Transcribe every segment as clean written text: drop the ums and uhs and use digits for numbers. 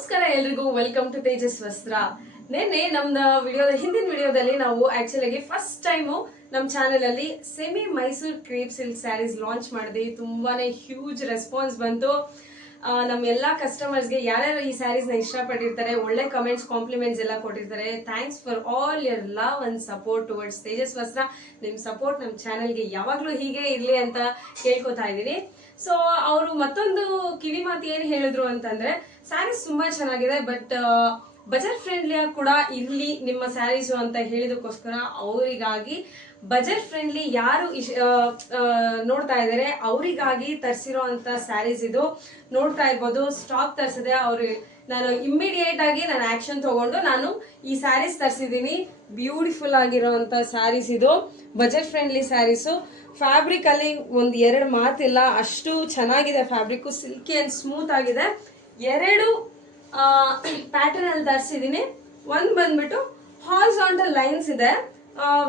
ನಮಸ್ಕಾರ ಎಲ್ರಿಗೂ welcome to Tejas ವಸ್ತ್ರ. ನಿನ್ನೆ ನಮ್ದು ಹಿಂದಿನ ವಿಡಿಯೋದಲ್ಲಿ ನಾವು ಆಕ್ಚುಲಿ ಫಸ್ಟ್ ಟೈಮು ನಮ್ಮ ಚಾನೆಲ್ ಅಲ್ಲಿ semi Mysore crepe silk sarees launch ಮಾಡಿದ್ವಿ. ತುಂಬಾನೇ ಹ್ಯೂಜ್ ರೆಸ್ಪಾನ್ಸ್ ಬಂತು. ನಮ್ಮ ಎಲ್ಲಾ ಕಸ್ಟಮರ್ಸ್ಗೆ ಯಾರ್ಯಾರು ಈ ಸ್ಯಾರೀಸ್ ನ ಇಷ್ಟಪಟ್ಟಿರ್ತಾರೆ, ಒಳ್ಳೆ ಕಮೆಂಟ್ಸ್ ಕಾಂಪ್ಲಿಮೆಂಟ್ಸ್ ಎಲ್ಲ ಕೊಟ್ಟಿರ್ತಾರೆ. Thanks for all your love and support towards Tejas Vastra. ನಿಮ್ ಸಪೋರ್ಟ್ ನಮ್ಮ ಚಾನೆಲ್ಗೆ ಯಾವಾಗ್ಲೂ ಹೀಗೆ ಇರ್ಲಿ ಅಂತ ಕೇಳ್ಕೊತಾ ಇದೀನಿ. ಸೊ ಅವರು ಮತ್ತೊಂದು ಕಿವಿ ಮಾತು ಏನ್ ಹೇಳಿದ್ರು ಅಂತಂದ್ರೆ, ಸ್ಯಾರೀಸ್ ತುಂಬಾ ಚೆನ್ನಾಗಿದೆ ಬಟ್ ಬಜೆಟ್ ಫ್ರೆಂಡ್ಲಿ ಕೂಡ ಇರ್ಲಿ ನಿಮ್ಮ ಸ್ಯಾರೀಸು ಅಂತ ಹೇಳಿದಕ್ಕೋಸ್ಕರ ಅವರಿಗಾಗಿ ಬಜೆಟ್ ಫ್ರೆಂಡ್ಲಿ ಯಾರು ನೋಡ್ತಾ ಇದಾರೆ ಅವರಿಗಾಗಿ ತರಿಸಿರೋ ಅಂತ ಸ್ಯಾರೀಸ್ ಇದು. ನೋಡ್ತಾ ಇರ್ಬೋದು, ಸ್ಟಾಕ್ ತರಿಸಿದೆ ನಾನು ಇಮ್ಮಿಡಿಯೇಟ್ ಆಗಿ ನಾನು ಆಕ್ಷನ್ ತಗೊಂಡು ನಾನು ಈ ಸ್ಯಾರೀಸ್ ತರಿಸಿದೀನಿ. ಬ್ಯೂಟಿಫುಲ್ ಆಗಿರೋಂತ ಸ್ಯಾರೀಸ್ ಇದು, ಬಜೆಟ್ ಫ್ರೆಂಡ್ಲಿ ಸ್ಯಾರೀಸು. ಫ್ಯಾಬ್ರಿಕ್ ಅಲ್ಲಿ ಒಂದ್ ಎರಡು ಮಾತಿಲ್ಲ, ಅಷ್ಟು ಚೆನ್ನಾಗಿದೆ ಫ್ಯಾಬ್ರಿಕ್, ಸಿಲ್ಕಿ ಅಂಡ್ ಸ್ಮೂತ್ ಆಗಿದೆ. ಎರಡು ಪ್ಯಾಟರ್ನ್ ಅಲ್ಲಿ ತರಿಸಿದೀನಿ. ಒಂದ್ ಬಂದ್ಬಿಟ್ಟು ಹಾರಿಜಾಂಟಲ್ ಲೈನ್ಸ್ ಇದೆ,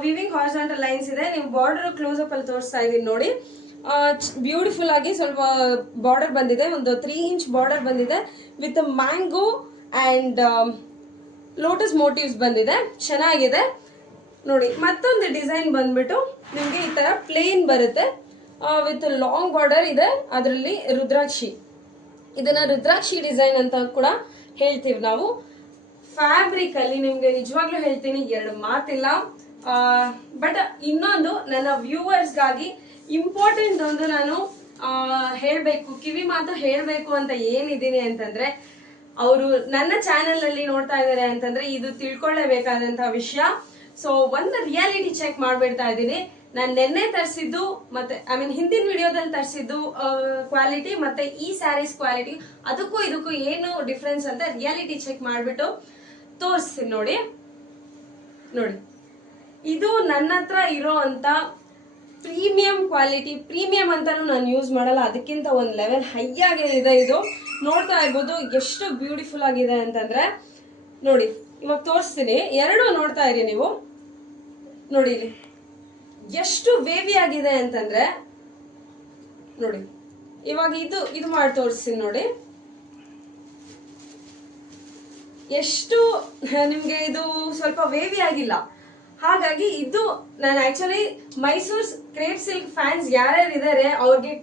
ವಿವಿಂಗ್ ಹಾರಿಜಾಂಟಲ್ ಲೈನ್ಸ್ ಇದೆ. ನೀವು ಬಾರ್ಡರ್ ಕ್ಲೋಸ್ ಅಪ್ ಅಲ್ಲಿ ತೋರಿಸ್ತಾ ಇದೀನಿ ನೋಡಿ. ಬ್ಯೂಟಿಫುಲ್ ಆಗಿ ಸ್ವಲ್ಪ ಬಾರ್ಡರ್ ಬಂದಿದೆ, ಒಂದು 3 ಇಂಚ್ ಬಾರ್ಡರ್ ಬಂದಿದೆ with mango and lotus motives ಬಂದಿದೆ, ಚೆನ್ನಾಗಿದೆ ನೋಡಿ. ಮತ್ತೊಂದು ಡಿಸೈನ್ ಬಂದ್ಬಿಟ್ಟು ನಿಮ್ಗೆ ಈ ತರ ಪ್ಲೇನ್ ಬರುತ್ತೆ ವಿತ್ ಲಾಂಗ್ ಬಾರ್ಡರ್ ಇದೆ, ಅದರಲ್ಲಿ ರುದ್ರಾಕ್ಷಿ. ಇದನ್ನ ರುದ್ರಾಕ್ಷಿ ಡಿಸೈನ್ ಅಂತ ಕೂಡ ಹೇಳ್ತೀವಿ ನಾವು. ಫ್ಯಾಬ್ರಿಕ್ ಅಲ್ಲಿ ನಿಮ್ಗೆ ನಿಜವಾಗ್ಲೂ ಹೇಳ್ತೀನಿ, ಎರಡು ಮಾತಿಲ್ಲ. ಬಟ್ ಇನ್ನೊಂದು ನನ್ನ ವ್ಯೂವರ್ಸ್ ಗಾಗಿ ಇಂಪಾರ್ಟೆಂಟ್ ಒಂದು ನಾನು ಹೇಳ್ಬೇಕು, ಕಿವಿ ಮಾತು ಹೇಳ್ಬೇಕು ಅಂತ ಏನಿದ್ದೀನಿ ಅಂತಂದ್ರೆ, ಅವರು ನನ್ನ ಚಾನೆಲ್ ಅಲ್ಲಿ ನೋಡ್ತಾ ಇದಾರೆ ಅಂತಂದ್ರೆ ಇದು ತಿಳ್ಕೊಳ್ಳೇಬೇಕಾದಂತಹ ವಿಷಯ. ಸೊ ಒಂದು ರಿಯಾಲಿಟಿ ಚೆಕ್ ಮಾಡ್ಬಿಡ್ತಾ ಇದ್ದೀನಿ. ನಾನು ನಿನ್ನೆ ತರಿಸಿದ್ದು ಮತ್ತೆ ಹಿಂದಿನ ವಿಡಿಯೋದಲ್ಲಿ ತರಿಸಿದ್ದು ಕ್ವಾಲಿಟಿ ಮತ್ತೆ ಈ ಸ್ಯಾರೀಸ್ ಕ್ವಾಲಿಟಿ, ಅದಕ್ಕೂ ಇದಕ್ಕೂ ಏನು ಡಿಫ್ರೆನ್ಸ್ ಅಂತ ರಿಯಾಲಿಟಿ ಚೆಕ್ ಮಾಡ್ಬಿಟ್ಟು ತೋರಿಸ್ತೀನಿ ನೋಡಿ. ಇದು ನನ್ನ ಹತ್ರ ಇರೋ ಅಂತ ಪ್ರೀಮಿಯಂ ಕ್ವಾಲಿಟಿ. ಪ್ರೀಮಿಯಂ ಅಂತಾನು ನಾನು ಯೂಸ್ ಮಾಡಲ್ಲ, ಅದಕ್ಕಿಂತ ಒಂದು ಲೆವೆಲ್ ಹೈ ಆಗಿದೆ ಇದು. ನೋಡ್ತಾ ಇರ್ಬೋದು ಎಷ್ಟು ಬ್ಯೂಟಿಫುಲ್ ಆಗಿದೆ ಅಂತಂದ್ರೆ. ನೋಡಿ ಇವಾಗ ತೋರಿಸ್ತೀನಿ, ಎರಡು ನೋಡ್ತಾ ಇರಿ ನೀವು. ನೋಡಿ ಇಲ್ಲಿ ಎಷ್ಟು ವೇವಿ ಆಗಿದೆ ಅಂತಂದ್ರೆ ನೋಡಿ. ಇವಾಗ ಇದು ಮಾಡಿ ತೋರಿಸ್ತೀನಿ ನೋಡಿ, ಎಷ್ಟು ನಿಮ್ಗೆ ಇದು ಸ್ವಲ್ಪ ವೇವಿ ಆಗಿಲ್ಲ. ಹಾಗಾಗಿ ಇದು ನಾನು actually Mysore crepe silk fans ಯಾರ್ಯಾರು ಇದಾರೆ ಅವ್ರಿಗೆ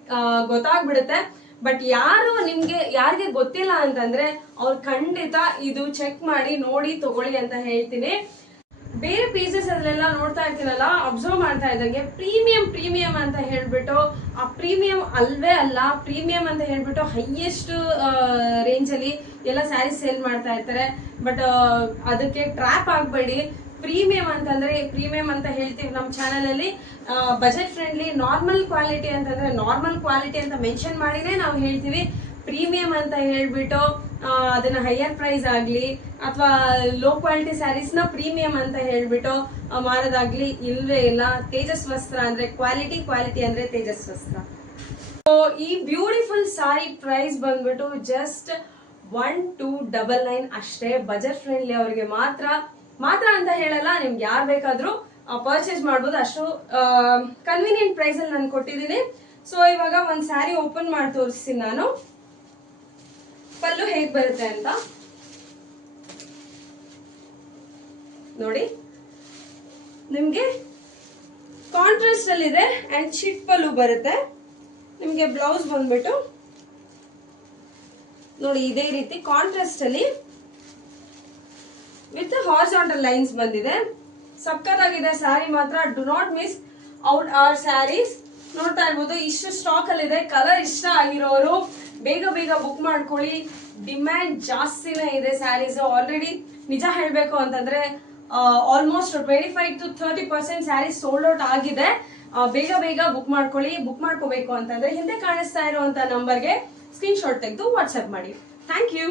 ಗೊತ್ತಾಗ್ಬಿಡುತ್ತೆ. ಬಟ್ ಯಾರಿಗೆ ಗೊತ್ತಿಲ್ಲ ಅಂತಂದ್ರೆ ಅವ್ರು ಖಂಡಿತ ಇದು ಚೆಕ್ ಮಾಡಿ ನೋಡಿ ತಗೊಳ್ಳಿ ಅಂತ ಹೇಳ್ತೀನಿ. ಬೇರೆ ಪೀಸಸ್ ಅಲ್ಲೆಲ್ಲ ನೋಡ್ತಾ ಇರ್ತೀನಲ್ಲ, ಅಬ್ಸರ್ವ್ ಮಾಡ್ತಾ ಇದ್ದಂಗೆ ಪ್ರೀಮಿಯಂ ಅಂತ ಹೇಳ್ಬಿಟ್ಟು, ಆ ಪ್ರೀಮಿಯಂ ಅಲ್ವೇ ಅಲ್ಲ. ಪ್ರೀಮಿಯಂ ಅಂತ ಹೇಳ್ಬಿಟ್ಟು ಹೈಯೆಸ್ಟ್ ರೇಂಜ್ ಅಲ್ಲಿ ಎಲ್ಲ ಸ್ಯಾರೀಸ್ ಸೇಲ್ ಮಾಡ್ತಾ ಇರ್ತಾರೆ. ಬಟ್ ಅದಕ್ಕೆ ಟ್ರ್ಯಾಪ್ ಆಗ್ಬೇಡಿ. ಪ್ರೀಮಿಯಂ ಅಂತಂದ್ರೆ ಪ್ರೀಮಿಯಂ ಅಂತ ಹೇಳ್ತೀವಿ ನಮ್ಮ ಚಾನೆಲ್ ಅಲ್ಲಿ. ಬಜೆಟ್ ಫ್ರೆಂಡ್ಲಿ ನಾರ್ಮಲ್ ಕ್ವಾಲಿಟಿ ಅಂತಂದ್ರೆ ನಾರ್ಮಲ್ ಕ್ವಾಲಿಟಿ ಅಂತ ಮೆನ್ಷನ್ ಮಾಡಿನೇ ನಾವು ಹೇಳ್ತೀವಿ. ಪ್ರೀಮಿಯಂ ಅಂತ ಹೇಳ್ಬಿಟ್ಟು ಅದನ್ನ ಹೈಯರ್ ಪ್ರೈಸ್ ಆಗ್ಲಿ ಅಥವಾ ಲೋ ಕ್ವಾಲಿಟಿ ಸ್ಯಾರೀಸ್ ನ ಪ್ರೀಮಿಯಂ ಅಂತ ಹೇಳ್ಬಿಟ್ಟು ಮಾರೋದಾಗ್ಲಿ ಇಲ್ವೇ ಇಲ್ಲ. ತೇಜಸ್ ವಸ್ತ್ರ ಅಂದ್ರೆ ಕ್ವಾಲಿಟಿ ಅಂದ್ರೆ ತೇಜಸ್ ವಸ್ತ್ರ. ಈ ಬ್ಯೂಟಿಫುಲ್ ಸಾರಿ ಪ್ರೈಸ್ ಬಂದ್ಬಿಟ್ಟು ಜಸ್ಟ್ 1299 ಅಷ್ಟೇ. ಬಜೆಟ್ ಫ್ರೆಂಡ್ಲಿ ಅವರಿಗೆ ಮಾತ್ರ ಅಂತ ಹೇಳಲ್ಲ, ನಿಮ್ಗೆ ಯಾರು ಬೇಕಾದ್ರೂ ಪರ್ಚೇಸ್ ಮಾಡ್ಬೋದು. ಅಷ್ಟು ಕನ್ವೀನಿಯಂಟ್ ಪ್ರೈಸ್ ಅಲ್ಲಿ ನಾನು ಕೊಟ್ಟಿದ್ದೀನಿ. ಸೊ ಇವಾಗ ಒಂದ್ ಸ್ಯಾರಿ ಓಪನ್ ಮಾಡಿ ತೋರಿಸ್ತೀನಿ ನಾನು, ಪಲ್ಲು ಹೇಗ್ ಬರುತ್ತೆ ಅಂತ ನೋಡಿ. ನಿಮ್ಗೆ ಕಾಂಟ್ರಾಸ್ಟ್ ಅಲ್ಲಿ ಇದೆ ಅಂಡ್ ಚಿಟ್ ಪಲ್ಲು ಬರುತ್ತೆ. ನಿಮ್ಗೆ ಬ್ಲೌಸ್ ಬಂದ್ಬಿಟ್ಟು ನೋಡಿ ಇದೇ ರೀತಿ ಕಾಂಟ್ರಾಸ್ಟ್ ಅಲ್ಲಿ ವಿತ್ ಹಾರಿಜಾಂಟಲ್ ಲೈನ್ಸ್ ಬಂದಿದೆ. ಸಕ್ಕತ್ತಾಗಿದೆ ಸ್ಯಾರಿ ಮಾತ್ರ. Do not miss out our sarees. ನೋಡ್ತಾ ಇರ್ಬೋದು ಇಷ್ಟು ಸ್ಟಾಕ್ ಅಲ್ಲಿ ಇದೆ. ಕಲರ್ ಇಷ್ಟ ಆಗಿರೋರು ಬೇಗ ಬುಕ್ ಮಾಡ್ಕೊಳ್ಳಿ. ಡಿಮ್ಯಾಂಡ್ ಜಾಸ್ತಿನೇ ಇದೆ ಸ್ಯಾರೀಸ್. ಆಲ್ರೆಡಿ ನಿಜ ಹೇಳ್ಬೇಕು ಅಂತಂದ್ರೆ almost 25 to 30% sarees sold out ಆಗಿದೆ. ಬೇಗ ಬುಕ್ ಮಾಡ್ಕೊಳ್ಳಿ. ಬುಕ್ ಮಾಡ್ಕೋಬೇಕು ಅಂತಂದ್ರೆ ಹಿಂದೆ ಕಾಣಿಸ್ತಾ ಇರುವಂತ ನಂಬರ್ಗೆ ಸ್ಕ್ರೀನ್ ಶಾಟ್ ತೆಗೆದು ವಾಟ್ಸ್ಆಪ್ ಮಾಡಿ. Thank you.